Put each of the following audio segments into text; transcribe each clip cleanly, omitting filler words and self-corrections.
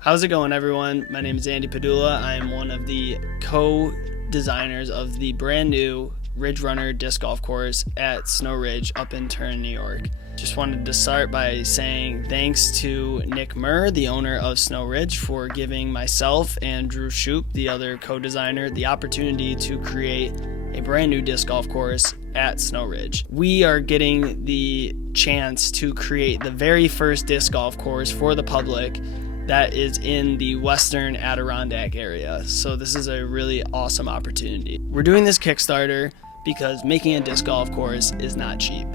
How's it going, everyone? My name is Andy Padula. I am one of the co-designers of the brand new Ridge Runner disc golf course at Snow Ridge up in Turin, New York. Just wanted to start by saying thanks to Nick Murr, the owner of Snow Ridge, for giving myself and Drew Shoup, the other co-designer, the opportunity to create a brand new disc golf course at Snow Ridge. We are getting the chance to create the very first disc golf course for the public that is in the Western Adirondack area. So this is a really awesome opportunity. We're doing this Kickstarter because making a disc golf course is not cheap.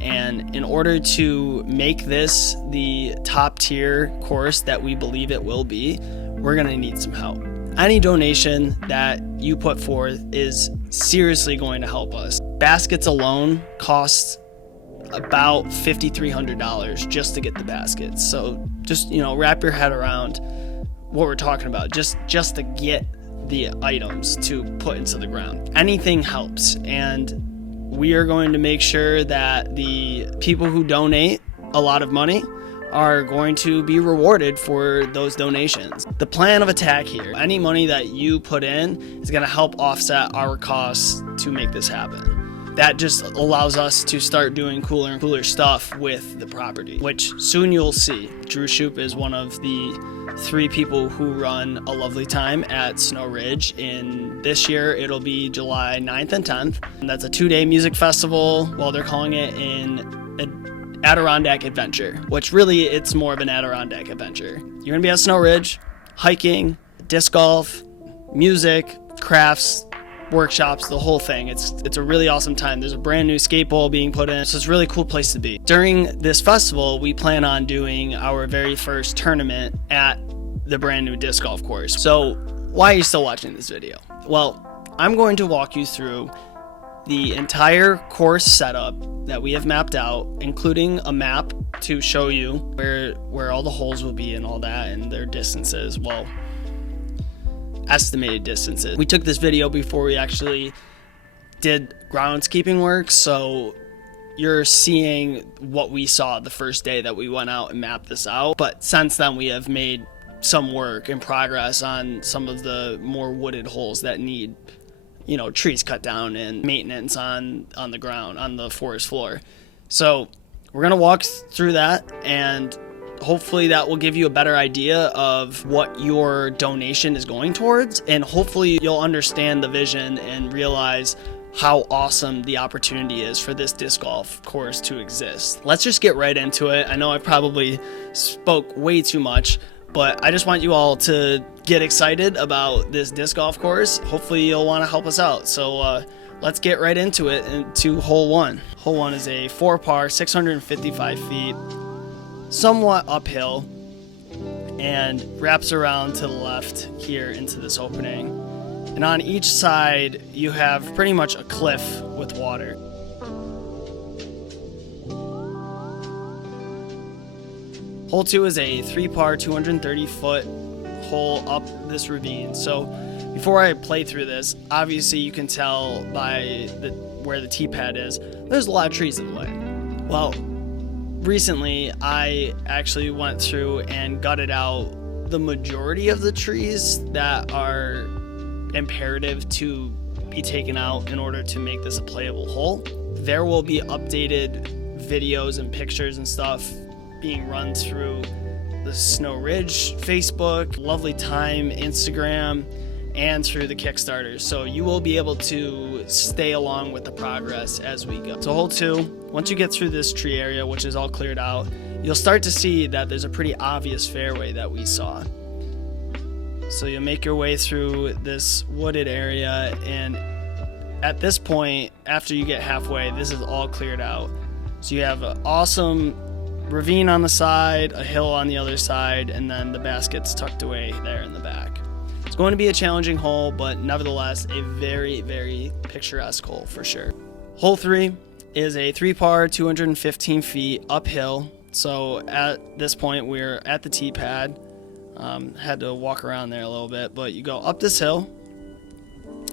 And in order to make this the top tier course that we believe it will be, we're gonna need some help. Any donation that you put forth is seriously going to help us. Baskets alone cost about $5,300 just to get the baskets. So just, wrap your head around what we're talking about, just to get the items to put into the ground. Anything helps, and we are going to make sure that the people who donate a lot of money are going to be rewarded for those donations. The plan of attack here, any money that you put in is going to help offset our costs to make this happen. That just allows us to start doing cooler and cooler stuff with the property, which soon you'll see. Drew Shoup is one of the 3 people who run A Lovely Time at Snow Ridge. In this year, it'll be July 9th and 10th. And that's a 2-day music festival. Well, they're calling it an Adirondack Adventure, which really it's more of an Adirondack adventure. You're gonna be at Snow Ridge, hiking, disc golf, music, crafts, workshops, the whole thing. It's a really awesome time. There's a brand new skate bowl being put in, so it's a really cool place to be. During this festival, we plan on doing our very first tournament at the brand new disc golf course. So why are you still watching this video? Well, I'm going to walk you through the entire course setup that we have mapped out, including a map to show you where all the holes will be and all that, and their distances. Well, estimated distances. We took this video before we actually did groundskeeping work, so you're seeing what we saw the first day that we went out and mapped this out. But since then, we have made some work and progress on some of the more wooded holes that need, trees cut down and maintenance on the ground, on the forest floor. So we're gonna walk through that, and hopefully that will give you a better idea of what your donation is going towards, and hopefully you'll understand the vision and realize how awesome the opportunity is for this disc golf course to exist. Let's just get right into it. I know I probably spoke way too much, but I just want you all to get excited about this disc golf course. Hopefully you'll want to help us out. So let's get right into it, into hole 1. Hole 1 is a 4-par, 655 feet. Somewhat uphill, and wraps around to the left here into this opening. And on each side you have pretty much a cliff with water. Hole 2 is a 3-par 230-foot hole up this ravine. So before I play through this, obviously you can tell by where the tee pad is, there's a lot of trees in the way. Well, recently, I actually went through and gutted out the majority of the trees that are imperative to be taken out in order to make this a playable hole. There will be updated videos and pictures and stuff being run through the Snow Ridge Facebook, Lovely Time Instagram, and through the Kickstarter. So you will be able to stay along with the progress as we go. So hole 2, once you get through this tree area, which is all cleared out, you'll start to see that there's a pretty obvious fairway that we saw. So you'll make your way through this wooded area, and at this point, after you get halfway, this is all cleared out. So you have an awesome ravine on the side, a hill on the other side, and then the basket's tucked away there in the back. It's going to be a challenging hole, but nevertheless a very, very picturesque hole for sure. Hole 3 is a 3-par 215 feet uphill. So at this point we're at the tee pad. Had to walk around there a little bit, but you go up this hill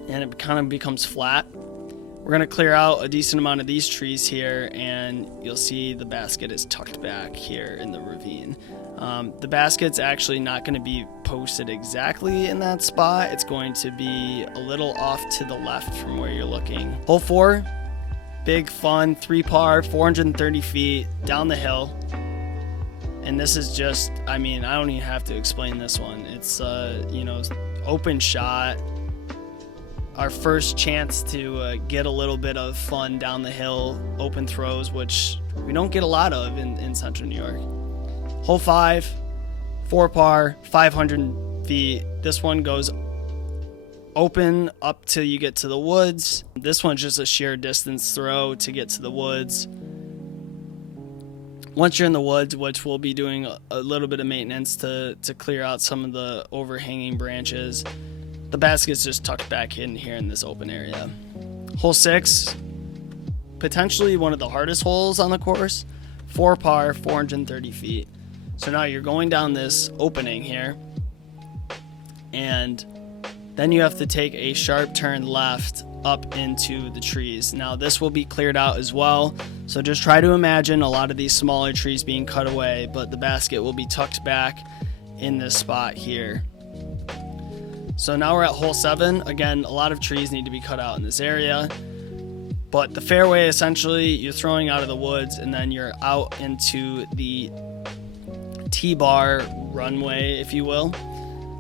and it kind of becomes flat. We're going to clear out a decent amount of these trees here, and you'll see the basket is tucked back here in the ravine. The basket's actually not going to be posted exactly in that spot. It's going to be a little off to the left from where you're looking. Hole 4, big fun 3-par, 430 feet down the hill. And this is just, I mean, I don't even have to explain this one. It's, open shot. Our first chance to get a little bit of fun down the hill, open throws, which we don't get a lot of in Central New York. Hole 5, 4-par, 500 feet. This one goes open up till you get to the woods. This one's just a sheer distance throw to get to the woods. Once you're in the woods, which we'll be doing a little bit of maintenance to clear out some of the overhanging branches, the basket's just tucked back in here in this open area. Hole 6, potentially one of the hardest holes on the course, 4-par, 430 feet. So now you're going down this opening here, and then you have to take a sharp turn left up into the trees. Now this will be cleared out as well, so just try to imagine a lot of these smaller trees being cut away, but the basket will be tucked back in this spot here. So now we're at hole 7. Again, a lot of trees need to be cut out in this area, but the fairway, essentially you're throwing out of the woods and then you're out into the T-bar runway, if you will,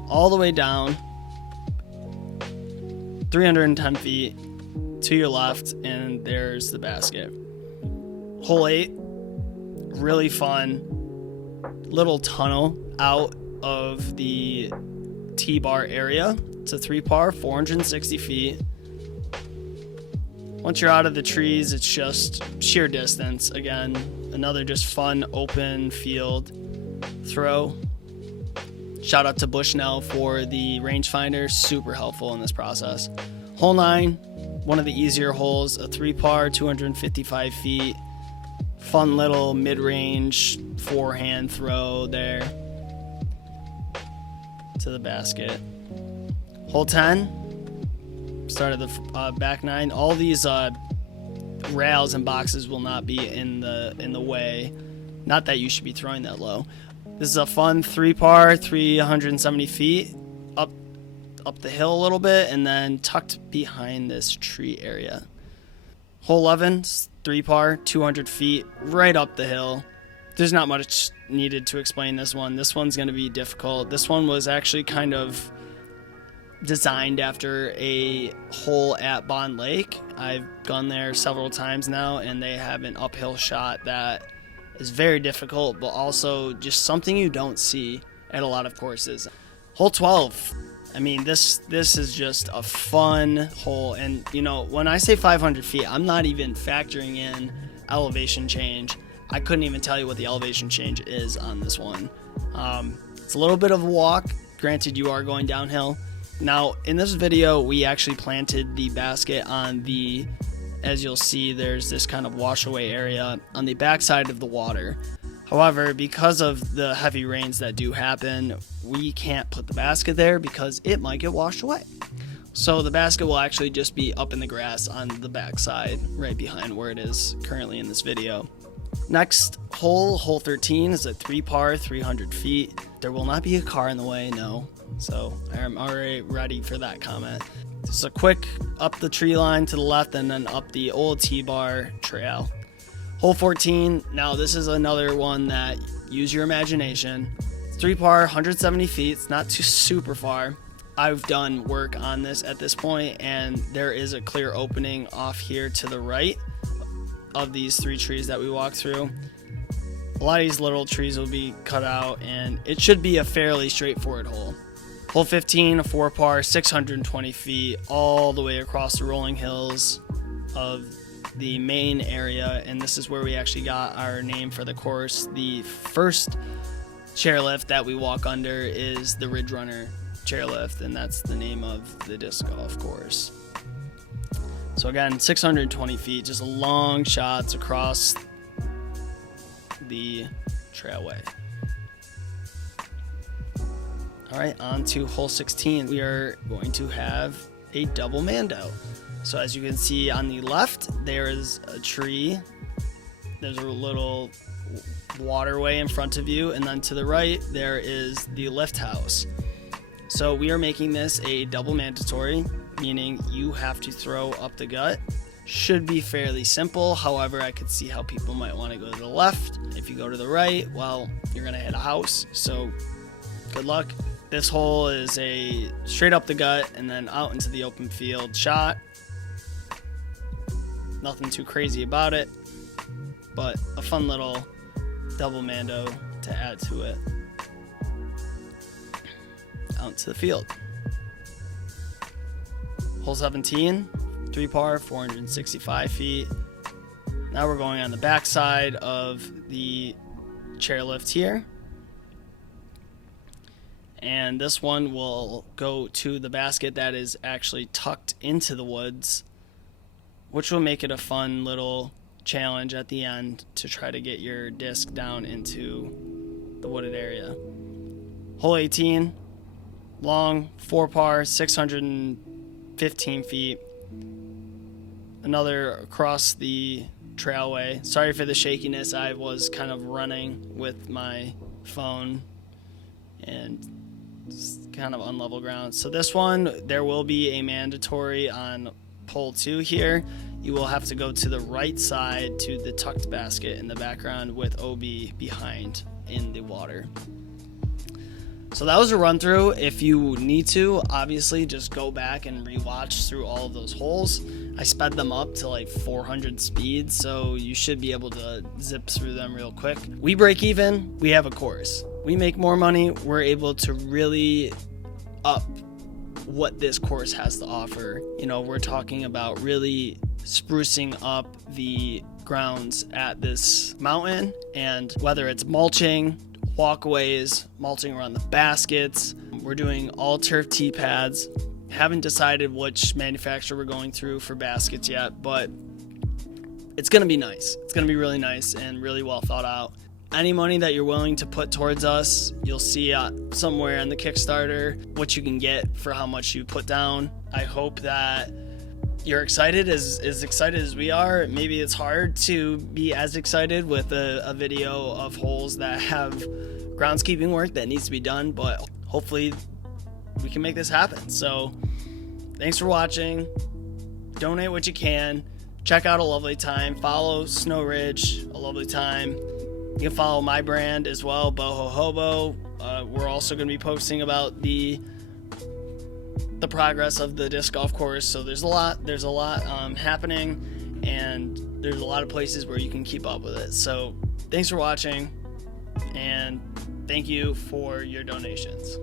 all the way down 310 feet to your left, and there's the basket. Hole 8, really fun little tunnel out of the T-bar area. It's a 3-par, 460 feet. Once you're out of the trees, it's just sheer distance. Again, another just fun open field throw. Shout out to Bushnell for the rangefinder, super helpful in this process. Hole 9, one of the easier holes, a 3-par, 255 feet. Fun little mid-range forehand throw there to the basket. Hole 10, start of the back 9. All these rails and boxes will not be in the way. Not that you should be throwing that low. This is a fun 3-par, 370 feet up the hill a little bit, and then tucked behind this tree area. Hole 11, 3-par, 200 feet, right up the hill. There's not much needed to explain this one. This one's going to be difficult. This one was actually kind of designed after a hole at Bond Lake. I've gone there several times now, and they have an uphill shot that is very difficult, but also just something you don't see at a lot of courses. Hole 12. I mean, this is just a fun hole, and when I say 500 feet, I'm not even factoring in elevation change. I couldn't even tell you what the elevation change is on this one. It's a little bit of a walk. Granted, you are going downhill. Now, in this video, we actually planted the basket on the, as you'll see, there's this kind of wash away area on the backside of the water. However, because of the heavy rains that do happen, we can't put the basket there because it might get washed away. So the basket will actually just be up in the grass on the backside, right behind where it is currently in this video. Next hole, hole 13, is a 3-par, 300 feet. There will not be a car in the way, no. So I'm already ready for that comment. Just a quick up the tree line to the left and then up the old T-bar trail. Hole 14, now this is another one that use your imagination. 3-par, 170 feet, it's not too super far. I've done work on this at this point, and there is a clear opening off here to the right of these 3 trees that we walked through. A lot of these little trees will be cut out, and it should be a fairly straightforward hole. Hole 15, a 4-par, 620 feet, all the way across the rolling hills of the main area, and this is where we actually got our name for the course. The first chairlift that we walk under is the Ridge Runner chairlift, and that's the name of the disc golf course. So again, 620 feet, just long shots across the trailway. All right, on to hole 16. We are going to have a double mando. So as you can see on the left, there is a tree. There's a little waterway in front of you, and then to the right there is the lift house. So we are making this a double mandatory, meaning you have to throw up the gut. Should be fairly simple. However, I could see how people might want to go to the left. If you go to the right, well, you're gonna hit a house, so good luck. This hole is a straight up the gut and then out into the open field shot. Nothing too crazy about it, but a fun little double mando to add to it. Out into the field. Hole 17, 3-par, 465 feet. Now we're going on the back side of the chairlift here. And this one will go to the basket that is actually tucked into the woods, which will make it a fun little challenge at the end to try to get your disc down into the wooded area. Hole 18, long, 4-par, 615 feet. Another across the trailway. Sorry for the shakiness. I was kind of running with my phone and it's kind of unlevel ground. So this one, there will be a mandatory on hole 2 here. You will have to go to the right side to the tucked basket in the background with OB behind in the water. So that was a run through. If you need to, obviously just go back and rewatch through all of those holes. I sped them up to like 400 speed, so you should be able to zip through them real quick. We break even, we have a course. We make more money, we're able to really up what this course has to offer. You know, we're talking about really sprucing up the grounds at this mountain, and whether it's mulching, walkways, mulching around the baskets, we're doing all turf tee pads. Haven't decided which manufacturer we're going through for baskets yet, but it's gonna be nice. It's gonna be really nice and really well thought out. Any money that you're willing to put towards us, you'll see somewhere on the Kickstarter what you can get for how much you put down. I hope that you're excited, as excited as we are. Maybe it's hard to be as excited with a video of holes that have groundskeeping work that needs to be done, but hopefully we can make this happen. So thanks for watching. Donate what you can. Check out A Lovely Time. Follow Snow Ridge, A Lovely Time. You can follow my brand as well, Boho Hobo. We're also going to be posting about the progress of the disc golf course. So there's a lot happening, and there's a lot of places where you can keep up with it. So thanks for watching, and thank you for your donations.